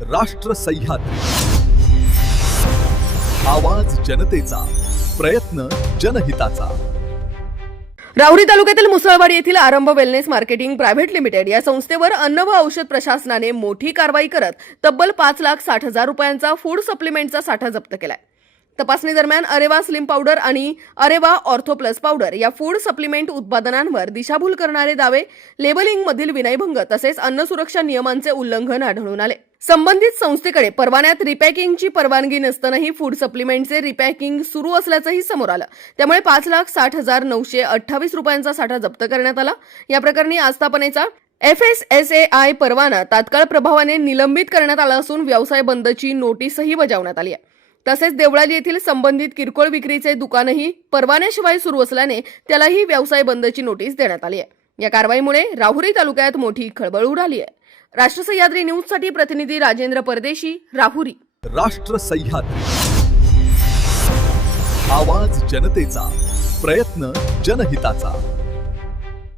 राष्ट्र सह्याद्री, आवाज जनतेचा, प्रयत्न जनहिताचा। राहुरी तालुक्यातील मुसळवाडी येथील आरंभ वेलनेस मार्केटिंग प्रायव्हेट लिमिटेड या संस्थेवर अन्न व औषध प्रशासनाने मोठी कारवाई करत तब्बल 5,60,000 रुपयांचा फूड सप्लिमेंटचा साठा जप्त केलाय। तपासणी दरम्यान अरेवा स्लिम पावडर आणि अरेवा ऑर्थो प्लस पावडर या फूड सप्लिमेंट उत्पादनांवर दिशाभूल करणारे दावे, लेबलिंग मधील विनयभंग तसेच अन्न सुरक्षा नियमांचे उल्लंघन आढळून आले। संबंधित संस्थेकडे परवान्यात रिपॅकिंगची परवानगी नसतानाही फूड सप्लिमेंटचे रिपॅकिंग सुरू असल्याचंही समोर आलं। त्यामुळे 5,60,928 रुपयांचा साठा जप्त करण्यात आला। या प्रकरणी आस्थापनेचा FSSAI परवाना तात्काळ प्रभावाने निलंबित करण्यात आला असून व्यवसाय बंदची नोटीसही बजावण्यात आली आहे। तसेच देवळाली येथील संबंधित किरकोळ विक्रीचे दुकानही परवान्याशिवाय सुरू असल्याने त्यालाही व्यवसाय बंदची नोटीस देण्यात आली आहे। या कारवाईमुळे राहुरी तालुक्यात मोठी खळबळ उडाली आहे। राष्ट्र सह्याद्री न्यूजसाठी प्रतिनिधी राजेंद्र परदेशी, राहुरी। राष्ट्र सह्याद्री, आवाज जनतेचा, प्रयत्न जनहिताचा।